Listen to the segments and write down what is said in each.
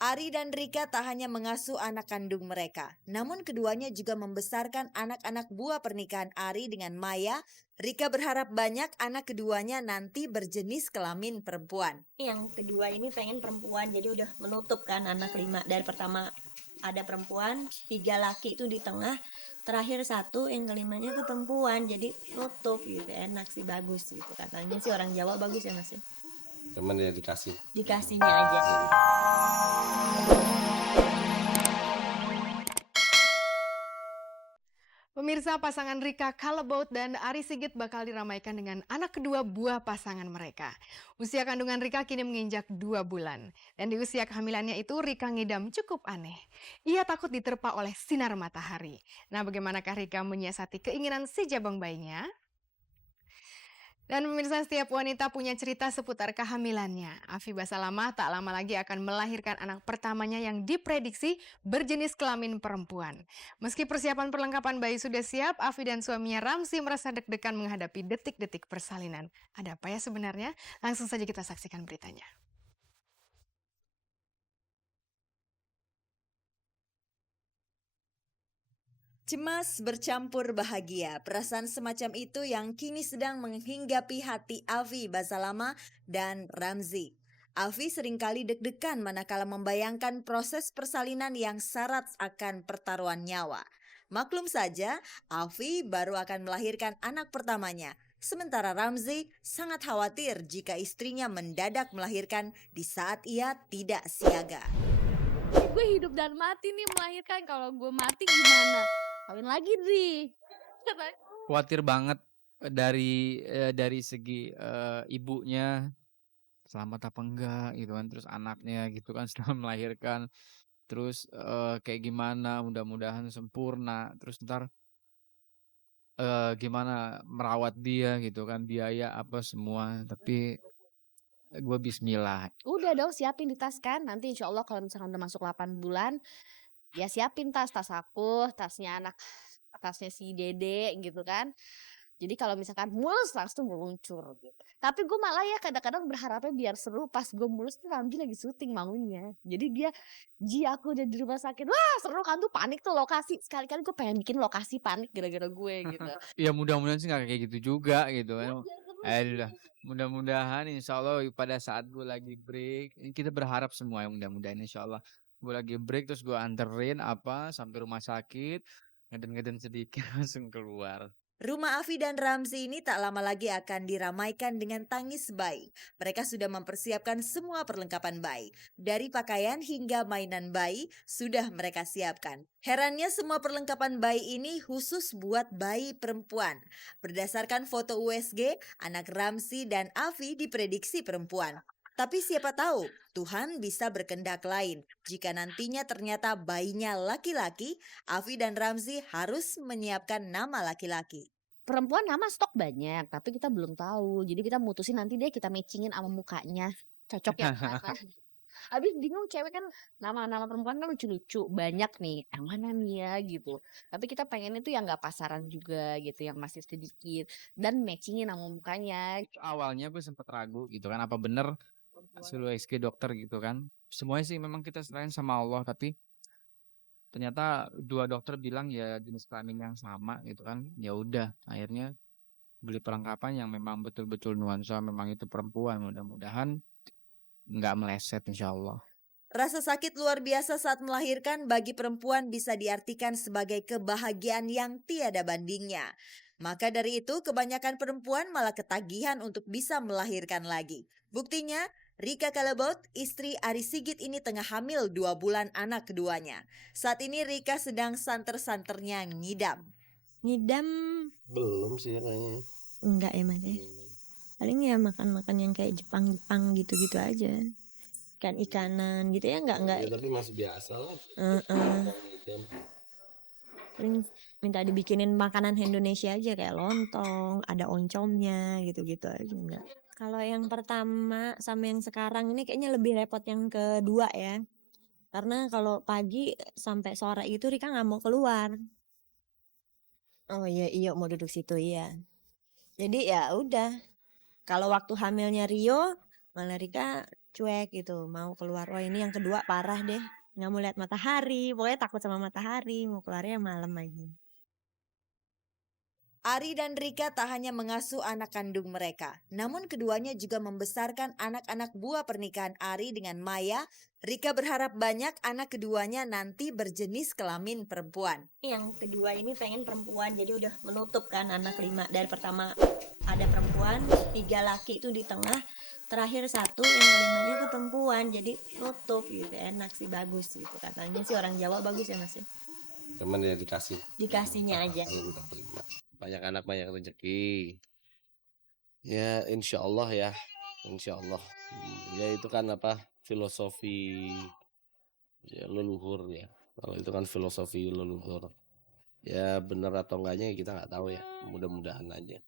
Ari dan Rika tak hanya mengasuh anak kandung mereka, namun keduanya juga membesarkan anak-anak buah pernikahan Ari dengan Maya. Rika berharap banyak anak keduanya nanti berjenis kelamin perempuan. Yang kedua ini pengen perempuan, jadi udah menutup kan anak 5. Dari pertama ada perempuan, 3 laki itu di tengah, terakhir 1, yang kelimanya tuh perempuan, jadi nutup gitu. Enak sih, bagus gitu katanya sih, orang Jawa bagus ya Mas ya. Cuman ya dikasihnya aja. Pemirsa, pasangan Rika Kalebout dan Ari Sigit bakal diramaikan dengan anak kedua buah pasangan mereka. Usia kandungan Rika kini menginjak 2 bulan. Dan di usia kehamilannya itu Rika ngidam cukup aneh. Ia takut diterpa oleh sinar matahari. Nah, bagaimanakah Rika menyiasati keinginan si jabang bayinya? Dan pemirsa, setiap wanita punya cerita seputar kehamilannya. Afi Basalamah tak lama lagi akan melahirkan anak pertamanya yang diprediksi berjenis kelamin perempuan. Meski persiapan perlengkapan bayi sudah siap, Afi dan suaminya Ramzi merasa deg-degan menghadapi detik-detik persalinan. Ada apa ya sebenarnya? Langsung saja kita saksikan beritanya. Cemas bercampur bahagia, perasaan semacam itu yang kini sedang menghinggapi hati Afi Basalamah dan Ramzi. Afi seringkali deg-degan manakala membayangkan proses persalinan yang syarat akan pertaruhan nyawa. Maklum saja, Afi baru akan melahirkan anak pertamanya. Sementara Ramzi sangat khawatir jika istrinya mendadak melahirkan di saat ia tidak siaga. Gue hidup dan mati nih melahirkan, kalau gue mati gimana? Kawin lagi Dri. Khawatir banget dari segi ibunya selamat apa enggak gitu kan, terus anaknya gitu kan setelah melahirkan, terus kayak gimana, mudah-mudahan sempurna, terus ntar gimana merawat dia gitu kan, biaya apa semua, tapi gue bismillah. Udah dong, siapin di tas kan, nanti insya Allah kalau misalkan udah masuk 8 bulan, ya siapin tas aku, tasnya anak, tasnya si Dede gitu kan. Jadi kalau misalkan mulus langsung meluncur gitu. Tapi gue malah ya kadang-kadang berharapnya biar seru pas gue mulus tuh Ramji lagi syuting maunya. Jadi dia, aku udah di rumah sakit, wah seru kan tuh, panik tuh lokasi. Sekali-kali gue pengen bikin lokasi panik gara-gara gue gitu. Ya mudah-mudahan sih gak kayak gitu juga gitu kan. Aduh, mudah-mudahan insya Allah pada saat gue lagi break, ini kita berharap semua ya mudah-mudahan insya Allah. Gue lagi break terus gue anterin sampai rumah sakit, ngeden-ngeden sedikit langsung keluar. Rumah Afi dan Ramzi ini tak lama lagi akan diramaikan dengan tangis bayi. Mereka sudah mempersiapkan semua perlengkapan bayi. Dari pakaian hingga mainan bayi sudah mereka siapkan. Herannya semua perlengkapan bayi ini khusus buat bayi perempuan. Berdasarkan foto USG, anak Ramzi dan Afi diprediksi perempuan. Tapi siapa tahu, Tuhan bisa berkehendak lain. Jika nantinya ternyata bayinya laki-laki, Afi dan Ramzi harus menyiapkan nama laki-laki. Perempuan nama stok banyak, tapi kita belum tahu. Jadi kita mutusin nanti deh kita matchingin sama mukanya. Cocok ya mana. Habis bingung, cewek kan nama-nama perempuan kan lucu-lucu. Banyak nih, yang mana nih ya gitu. Tapi kita pengen itu yang gak pasaran juga gitu, yang masih sedikit. Dan matchingin sama mukanya. Awalnya gue sempet ragu gitu kan, apa bener hasil USG dokter gitu kan. Semuanya sih memang kita serahin sama Allah, tapi ternyata 2 dokter bilang ya jenis kelamin yang sama gitu kan. Ya udah, akhirnya beli perlengkapan yang memang betul-betul nuansa memang itu perempuan. Mudah-mudahan nggak meleset insya Allah. Rasa sakit luar biasa saat melahirkan bagi perempuan bisa diartikan sebagai kebahagiaan yang tiada bandingnya. Maka dari itu kebanyakan perempuan malah ketagihan untuk bisa melahirkan lagi. Buktinya, Rika Kalebout, istri Ari Sigit ini tengah hamil 2 bulan anak keduanya. Saat ini Rika sedang santer-santernya ngidam. Ngidam belum sih kayaknya. enggak ya Mas ya. Paling ya makan-makan yang kayak Jepang-Jepang gitu-gitu aja. Ikan-ikanan gitu ya, enggak. Ya, tapi masih biasa lah. Paling minta dibikinin makanan Indonesia aja kayak lontong, ada oncomnya gitu-gitu aja enggak. Kalau yang pertama sama yang sekarang ini kayaknya lebih repot yang kedua ya. Karena kalau pagi sampai sore itu Rika nggak mau keluar. Oh iya mau duduk situ ya. Jadi ya udah. Kalau waktu hamilnya Rio, malah Rika cuek gitu, mau keluar, oh ini yang kedua parah deh, nggak mau lihat matahari, pokoknya takut sama matahari, mau keluarnya malam lagi. Ari dan Rika tak hanya mengasuh anak kandung mereka, namun keduanya juga membesarkan anak-anak buah pernikahan Ari dengan Maya. Rika berharap banyak anak keduanya nanti berjenis kelamin perempuan. Yang kedua ini pengen perempuan, jadi udah menutup kan anak 5. Dari pertama ada perempuan, 3 laki itu di tengah, terakhir 1 yang kelimanya tuh perempuan, jadi nutup gitu, enak sih, bagus gitu. Katanya sih orang Jawa bagus ya Mas ya. Cuman ya Dikasihnya aja. Kalau kita terima. Banyak anak banyak rezeki. Ya insya Allah ya. Insya Allah. Ya itu kan apa filosofi ya, leluhur ya. Kalau itu kan filosofi leluhur. Ya benar atau enggaknya kita nggak tahu ya. Mudah-mudahan aja.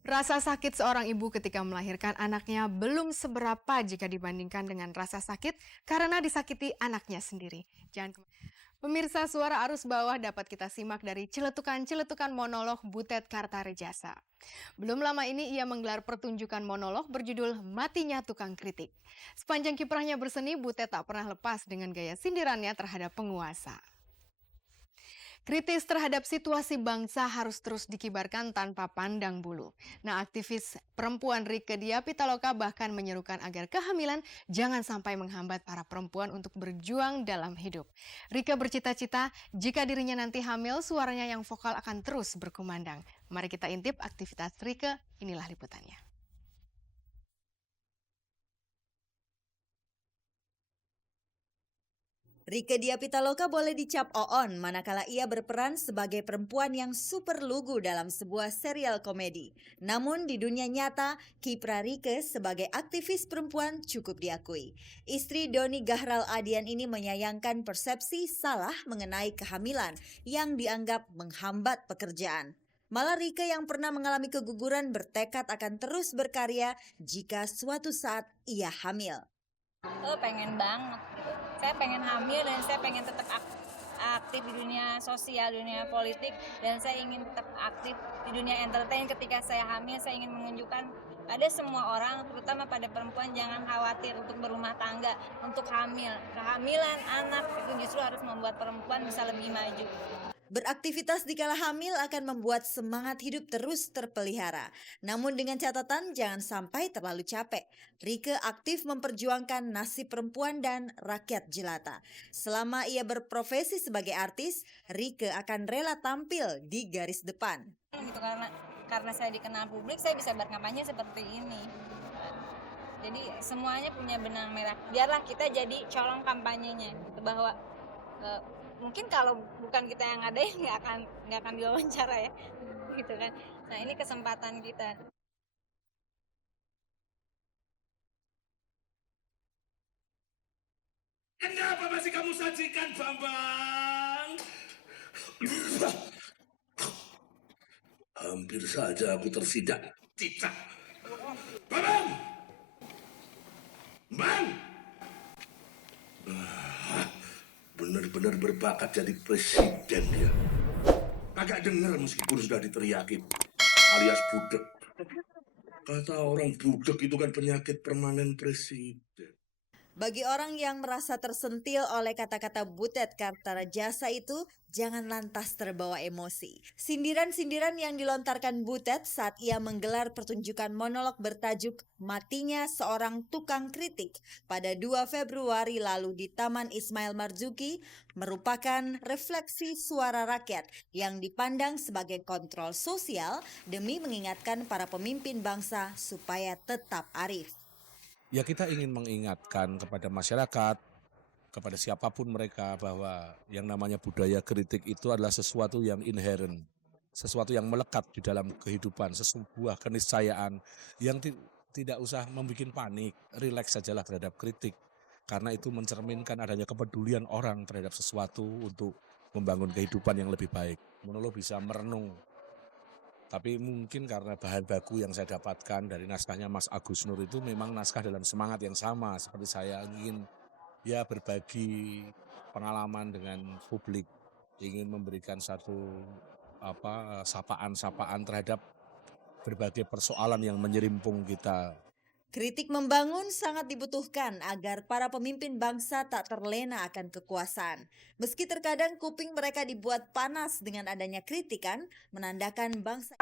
Rasa sakit seorang ibu ketika melahirkan anaknya belum seberapa jika dibandingkan dengan rasa sakit karena disakiti anaknya sendiri. Pemirsa, suara arus bawah dapat kita simak dari celetukan-celetukan monolog Butet Kartarejasa. Belum lama ini ia menggelar pertunjukan monolog berjudul Matinya Tukang Kritik. Sepanjang kiprahnya berseni, Butet tak pernah lepas dengan gaya sindirannya terhadap penguasa. Kritis terhadap situasi bangsa harus terus dikibarkan tanpa pandang bulu. Nah, aktivis perempuan Rieke Diah Pitaloka bahkan menyerukan agar kehamilan jangan sampai menghambat para perempuan untuk berjuang dalam hidup. Rieke bercita-cita jika dirinya nanti hamil, suaranya yang vokal akan terus berkumandang. Mari kita intip aktivitas Rieke, inilah liputannya. Rieke Diah Pitaloka boleh dicap oon manakala ia berperan sebagai perempuan yang super lugu dalam sebuah serial komedi. Namun di dunia nyata, kiprah Rieke sebagai aktivis perempuan cukup diakui. Istri Doni Gahral Adian ini menyayangkan persepsi salah mengenai kehamilan yang dianggap menghambat pekerjaan. Malah Rieke yang pernah mengalami keguguran bertekad akan terus berkarya jika suatu saat ia hamil. Pengen banget gitu. Saya pengen hamil dan saya pengen tetap aktif di dunia sosial, dunia politik, dan saya ingin tetap aktif di dunia entertain. Ketika saya hamil, saya ingin menunjukkan pada semua orang, terutama pada perempuan, jangan khawatir untuk berumah tangga, untuk hamil. Kehamilan anak itu justru harus membuat perempuan bisa lebih maju. Beraktivitas di kala hamil akan membuat semangat hidup terus terpelihara. Namun dengan catatan jangan sampai terlalu capek. Rieke aktif memperjuangkan nasib perempuan dan rakyat jelata. Selama ia berprofesi sebagai artis, Rieke akan rela tampil di garis depan. Gitu, karena saya dikenal publik, saya bisa berkampanye seperti ini. Jadi semuanya punya benang merah. Biarlah kita jadi colong kampanyenya, gitu, bahwa mungkin kalau bukan kita yang ngadain nggak akan diwawancara ya, gitu kan. Nah ini kesempatan kita. Kenapa masih kamu sajikan, Bambang? Hampir saja aku tersidak cicak. Bambang! Bang! Benar-benar berbakat jadi presiden dia. Kagak dengar meskipun sudah diteriaki alias budek. Kata orang budek itu kan penyakit permanen presiden. Bagi orang yang merasa tersentil oleh kata-kata Butet Kartarejasa itu, jangan lantas terbawa emosi. Sindiran-sindiran yang dilontarkan Butet saat ia menggelar pertunjukan monolog bertajuk Matinya Seorang Tukang Kritik pada 2 Februari lalu di Taman Ismail Marzuki merupakan refleksi suara rakyat yang dipandang sebagai kontrol sosial demi mengingatkan para pemimpin bangsa supaya tetap arif. Ya kita ingin mengingatkan kepada masyarakat, kepada siapapun mereka bahwa yang namanya budaya kritik itu adalah sesuatu yang inherent, sesuatu yang melekat di dalam kehidupan, sebuah keniscayaan yang tidak usah membuat panik, rileks sajalah terhadap kritik. Karena itu mencerminkan adanya kepedulian orang terhadap sesuatu untuk membangun kehidupan yang lebih baik. Monolog bisa merenung. Tapi mungkin karena bahan baku yang saya dapatkan dari naskahnya Mas Agus Nur itu memang naskah dalam semangat yang sama seperti saya ingin ya berbagi pengalaman dengan publik, ingin memberikan satu sapaan-sapaan terhadap berbagai persoalan yang menyerimpung kita. Kritik membangun sangat dibutuhkan agar para pemimpin bangsa tak terlena akan kekuasaan. Meski terkadang kuping mereka dibuat panas dengan adanya kritikan, menandakan bangsa